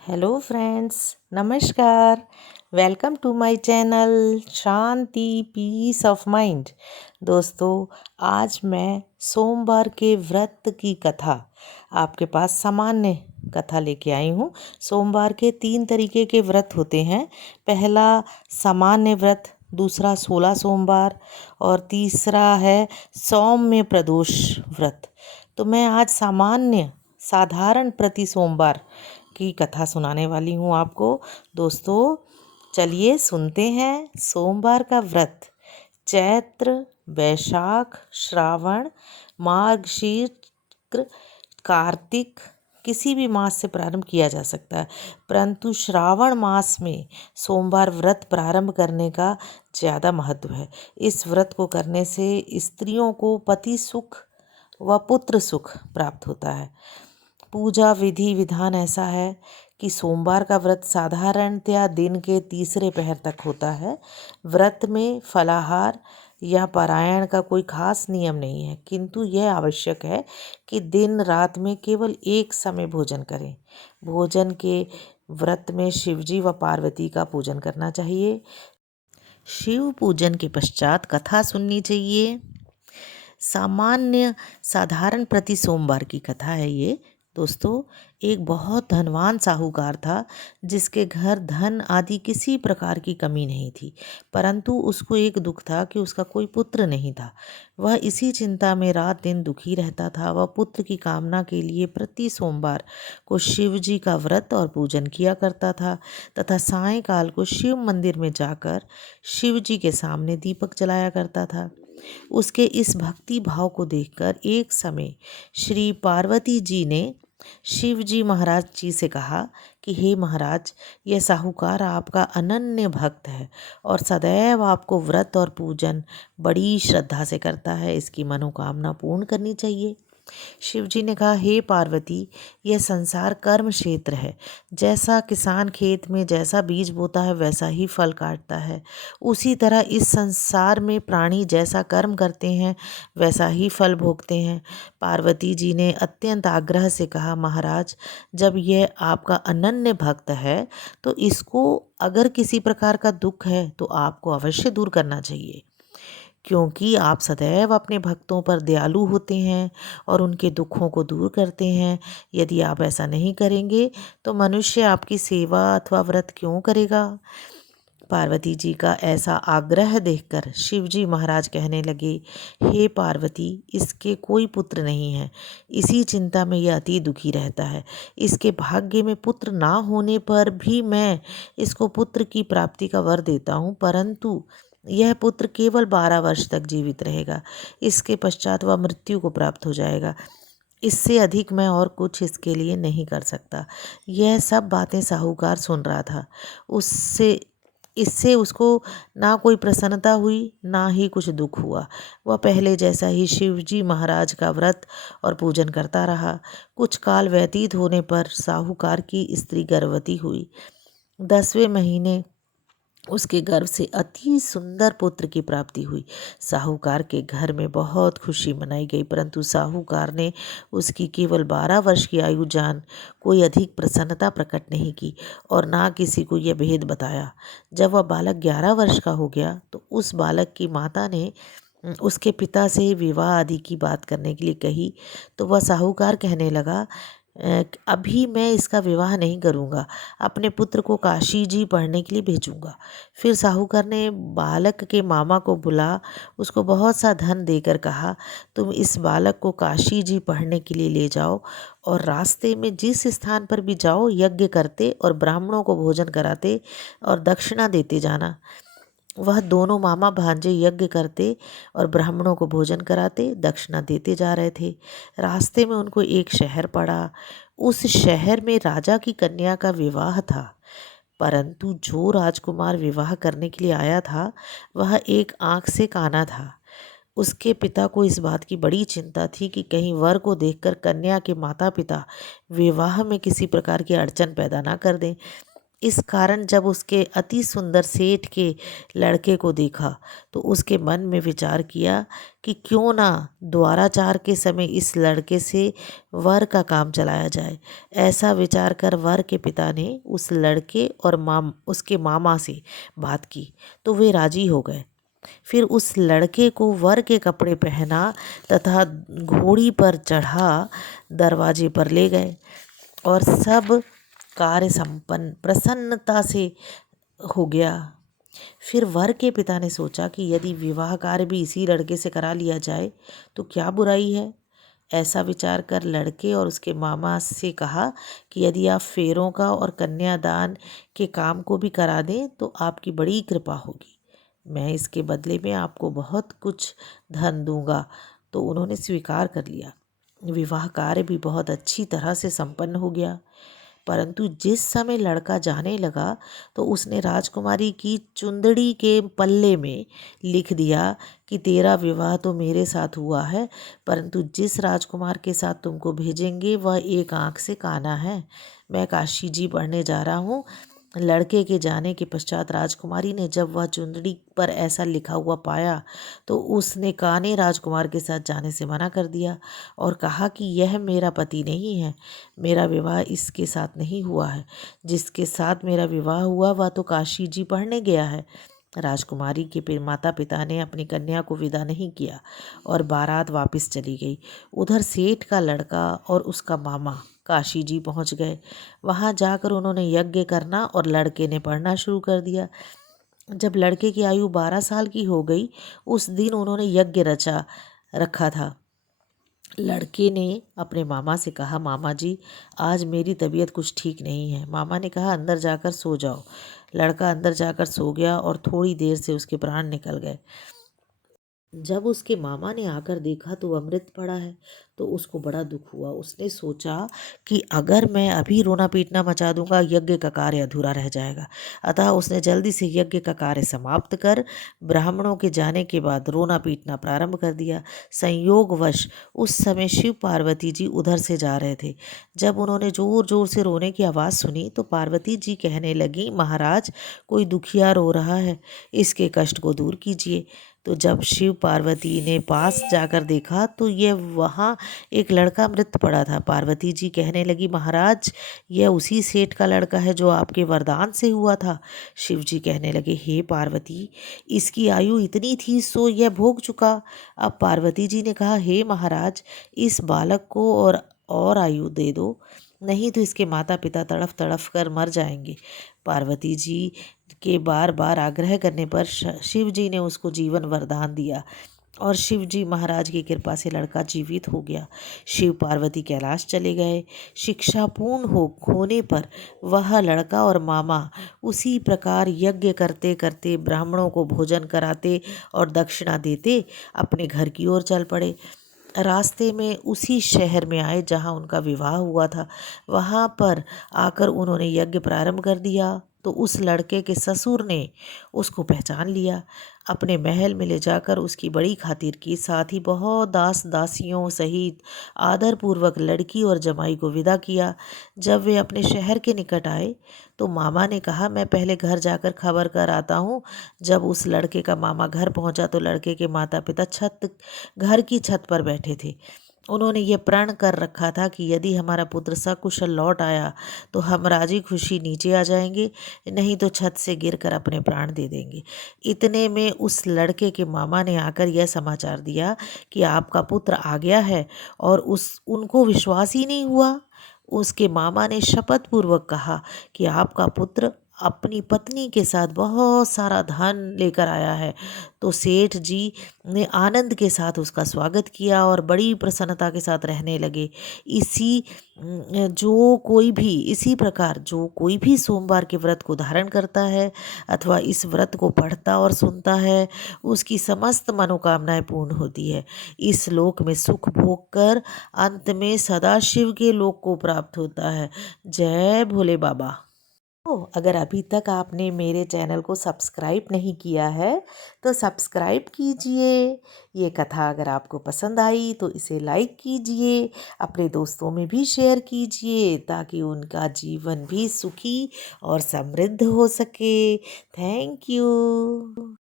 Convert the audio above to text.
Hello friends, नमस्कार। Welcome to my channel Shanti peace of mind. दोस्तों, आज मैं सोमवार के व्रत की कथा आपके पास सामान्य कथा लेके आई हूँ। सोमवार के 3 तरीके के व्रत होते हैं। पहला सामान्य व्रत, दूसरा 16 सोमवार और तीसरा है सौम्य प्रदोष व्रत। तो मैं आज साधारण प्रति सोमवार की कथा सुनाने वाली हूँ आपको। दोस्तों, चलिए सुनते हैं। सोमवार का व्रत चैत्र, वैशाख, श्रावण, मार्गशीर्ष, कार्तिक किसी भी मास से प्रारंभ किया जा सकता है, परंतु श्रावण मास में सोमवार व्रत प्रारंभ करने का ज़्यादा महत्व है। इस व्रत को करने से स्त्रियों को पति सुख व पुत्र सुख प्राप्त होता है। पूजा विधि विधान ऐसा है कि सोमवार का व्रत साधारणतया दिन के तीसरे पहर तक होता है। व्रत में फलाहार या पारायण का कोई खास नियम नहीं है, किंतु यह आवश्यक है कि दिन रात में केवल एक समय भोजन करें। भोजन के व्रत में शिवजी व पार्वती का पूजन करना चाहिए। शिव पूजन के पश्चात कथा सुननी चाहिए। साधारण प्रति सोमवार की कथा है ये। दोस्तों, एक बहुत धनवान साहूकार था जिसके घर धन आदि किसी प्रकार की कमी नहीं थी, परंतु उसको एक दुख था कि उसका कोई पुत्र नहीं था। वह इसी चिंता में रात दिन दुखी रहता था। वह पुत्र की कामना के लिए प्रति सोमवार को शिव जी का व्रत और पूजन किया करता था तथा सायंकाल को शिव मंदिर में जाकर शिव जी के सामने दीपक जलाया करता था। उसके इस भक्ति भाव को देखकर एक समय श्री पार्वती जी ने शिव जी महाराज जी से कहा कि हे महाराज, यह साहूकार आपका अनन्य भक्त है और सदैव आपको व्रत और पूजन बड़ी श्रद्धा से करता है। इसकी मनोकामना पूर्ण करनी चाहिए। शिव जी ने कहा, हे पार्वती, यह संसार कर्म क्षेत्र है। जैसा किसान खेत में जैसा बीज बोता है वैसा ही फल काटता है, उसी तरह इस संसार में प्राणी जैसा कर्म करते हैं वैसा ही फल भोगते हैं। पार्वती जी ने अत्यंत आग्रह से कहा, महाराज, जब यह आपका अनन्य भक्त है तो इसको अगर किसी प्रकार का दुख है तो आपको अवश्य दूर करना चाहिए, क्योंकि आप सदैव अपने भक्तों पर दयालु होते हैं और उनके दुखों को दूर करते हैं। यदि आप ऐसा नहीं करेंगे तो मनुष्य आपकी सेवा अथवा व्रत क्यों करेगा। पार्वती जी का ऐसा आग्रह देखकर शिव जी महाराज कहने लगे, हे पार्वती, इसके कोई पुत्र नहीं है। इसी चिंता में यह अति दुखी रहता है। इसके भाग्य में पुत्र ना होने पर भी मैं इसको पुत्र की प्राप्ति का वर देता हूँ, परंतु यह पुत्र केवल 12 वर्ष तक जीवित रहेगा। इसके पश्चात वह मृत्यु को प्राप्त हो जाएगा। इससे अधिक मैं और कुछ इसके लिए नहीं कर सकता। यह सब बातें साहूकार सुन रहा था। इससे उसको ना कोई प्रसन्नता हुई ना ही कुछ दुख हुआ। वह पहले जैसा ही शिवजी महाराज का व्रत और पूजन करता रहा। कुछ काल व्यतीत होने पर साहूकार की स्त्री गर्भवती हुई। 10वें महीने उसके गर्भ से अति सुंदर पुत्र की प्राप्ति हुई। साहूकार के घर में बहुत खुशी मनाई गई, परंतु साहूकार ने उसकी केवल 12 वर्ष की आयु जान कोई अधिक प्रसन्नता प्रकट नहीं की और ना किसी को यह भेद बताया। जब वह बालक 11 वर्ष का हो गया तो उस बालक की माता ने उसके पिता से विवाह आदि की बात करने के लिए कही, तो वह साहूकार कहने लगा, अभी मैं इसका विवाह नहीं करूँगा, अपने पुत्र को काशी जी पढ़ने के लिए भेजूँगा। फिर साहूकार ने बालक के मामा को बुला उसको बहुत सा धन देकर कहा, तुम इस बालक को काशी जी पढ़ने के लिए ले जाओ और रास्ते में जिस स्थान पर भी जाओ यज्ञ करते और ब्राह्मणों को भोजन कराते और दक्षिणा देते जाना। वह दोनों मामा भांजे यज्ञ करते और ब्राह्मणों को भोजन कराते, दक्षिणा देते जा रहे थे। रास्ते में उनको एक शहर पड़ा। उस शहर में राजा की कन्या का विवाह था, परंतु जो राजकुमार विवाह करने के लिए आया था वह एक आंख से काना था। उसके पिता को इस बात की बड़ी चिंता थी कि कहीं वर को देखकर कन्या के माता पिता विवाह में किसी प्रकार की अड़चन पैदा ना कर दें। इस कारण जब उसके अति सुंदर सेठ के लड़के को देखा तो उसके मन में विचार किया कि क्यों ना द्वाराचार के समय इस लड़के से वर का काम चलाया जाए। ऐसा विचार कर वर के पिता ने उस लड़के और उसके मामा से बात की तो वे राजी हो गए। फिर उस लड़के को वर के कपड़े पहना तथा घोड़ी पर चढ़ा दरवाजे पर ले गए और सब कार्य संपन्न प्रसन्नता से हो गया। फिर वर के पिता ने सोचा कि यदि विवाह कार्य भी इसी लड़के से करा लिया जाए तो क्या बुराई है। ऐसा विचार कर लड़के और उसके मामा से कहा कि यदि आप फेरों का और कन्यादान के काम को भी करा दें तो आपकी बड़ी कृपा होगी। मैं इसके बदले में आपको बहुत कुछ धन दूंगा। तो उन्होंने स्वीकार कर लिया। विवाह कार्य भी बहुत अच्छी तरह से संपन्न हो गया। परंतु जिस समय लड़का जाने लगा तो उसने राजकुमारी की चुंदड़ी के पल्ले में लिख दिया कि तेरा विवाह तो मेरे साथ हुआ है, परंतु जिस राजकुमार के साथ तुमको भेजेंगे वह एक आंख से काना है। मैं काशी जी पढ़ने जा रहा हूँ। लड़के के जाने के पश्चात राजकुमारी ने जब वह चुंदड़ी पर ऐसा लिखा हुआ पाया तो उसने काने राजकुमार के साथ जाने से मना कर दिया और कहा कि यह मेरा पति नहीं है, मेरा विवाह इसके साथ नहीं हुआ है। जिसके साथ मेरा विवाह हुआ वह तो काशी जी पढ़ने गया है। राजकुमारी के माता पिता ने अपनी कन्या को विदा नहीं किया और बारात वापस चली गई। उधर सेठ का लड़का और उसका मामा काशी जी पहुंच गए। वहां जाकर उन्होंने यज्ञ करना और लड़के ने पढ़ना शुरू कर दिया। जब लड़के की आयु 12 साल की हो गई उस दिन उन्होंने यज्ञ रचा रखा था। लड़के ने अपने मामा से कहा, मामा जी आज मेरी तबीयत कुछ ठीक नहीं है। मामा ने कहा अंदर जाकर सो जाओ। लड़का अंदर जाकर सो गया और थोड़ी देर से उसके प्राण निकल गए। जब उसके मामा ने आकर देखा तो वह मृत पड़ा है तो उसको बड़ा दुख हुआ। उसने सोचा कि अगर मैं अभी रोना पीटना मचा दूंगा यज्ञ का कार्य अधूरा रह जाएगा। अतः उसने जल्दी से यज्ञ का कार्य समाप्त कर ब्राह्मणों के जाने के बाद रोना पीटना प्रारंभ कर दिया। संयोगवश उस समय शिव पार्वती जी उधर से जा रहे थे। जब उन्होंने जोर जोर से रोने की आवाज़ सुनी तो पार्वती जी कहने लगी, महाराज कोई दुखिया रो रहा है, इसके कष्ट को दूर कीजिए। तो जब शिव पार्वती ने पास जाकर देखा तो ये वहाँ एक लड़का मृत पड़ा था। पार्वती जी कहने लगी, महाराज यह उसी सेठ का लड़का है जो आपके वरदान से हुआ था। शिव जी कहने लगे, हे पार्वती इसकी आयु इतनी थी सो यह भोग चुका। अब पार्वती जी ने कहा, हे महाराज इस बालक को और आयु दे दो, नहीं तो इसके माता पिता तड़फ तड़फ कर मर जाएंगे। पार्वती जी के बार बार आग्रह करने पर शिव जी ने उसको जीवन वरदान दिया और शिव जी महाराज की कृपा से लड़का जीवित हो गया। शिव पार्वती कैलाश चले गए। शिक्षा पूर्ण होने पर वह लड़का और मामा उसी प्रकार यज्ञ करते करते ब्राह्मणों को भोजन कराते और दक्षिणा देते अपने घर की ओर चल पड़े। रास्ते में उसी शहर में आए जहाँ उनका विवाह हुआ था। वहाँ पर आकर उन्होंने यज्ञ प्रारंभ कर दिया तो उस लड़के के ससुर ने उसको पहचान लिया। अपने महल में ले जाकर उसकी बड़ी खातिर की, साथ ही बहुत दास दासियों सहित आदरपूर्वक लड़की और जमाई को विदा किया। जब वे अपने शहर के निकट आए तो मामा ने कहा, मैं पहले घर जाकर खबर कर आता हूँ। जब उस लड़के का मामा घर पहुँचा तो लड़के के माता पिता घर की छत पर बैठे थे। उन्होंने ये प्रण कर रखा था कि यदि हमारा पुत्र सकुशल लौट आया तो हम राजी खुशी नीचे आ जाएंगे, नहीं तो छत से गिरकर अपने प्राण दे देंगे। इतने में उस लड़के के मामा ने आकर यह समाचार दिया कि आपका पुत्र आ गया है और उनको विश्वास ही नहीं हुआ। उसके मामा ने शपथ पूर्वक कहा कि आपका पुत्र अपनी पत्नी के साथ बहुत सारा धन लेकर आया है। तो सेठ जी ने आनंद के साथ उसका स्वागत किया और बड़ी प्रसन्नता के साथ रहने लगे। इसी प्रकार जो कोई भी सोमवार के व्रत को धारण करता है अथवा इस व्रत को पढ़ता और सुनता है उसकी समस्त मनोकामनाएं पूर्ण होती है। इस लोक में सुख भोग कर अंत में सदाशिव के लोक को प्राप्त होता है। जय भोले बाबा। अगर अभी तक आपने मेरे चैनल को सब्सक्राइब नहीं किया है तो सब्सक्राइब कीजिए। ये कथा अगर आपको पसंद आई तो इसे लाइक कीजिए, अपने दोस्तों में भी शेयर कीजिए ताकि उनका जीवन भी सुखी और समृद्ध हो सके। Thank you.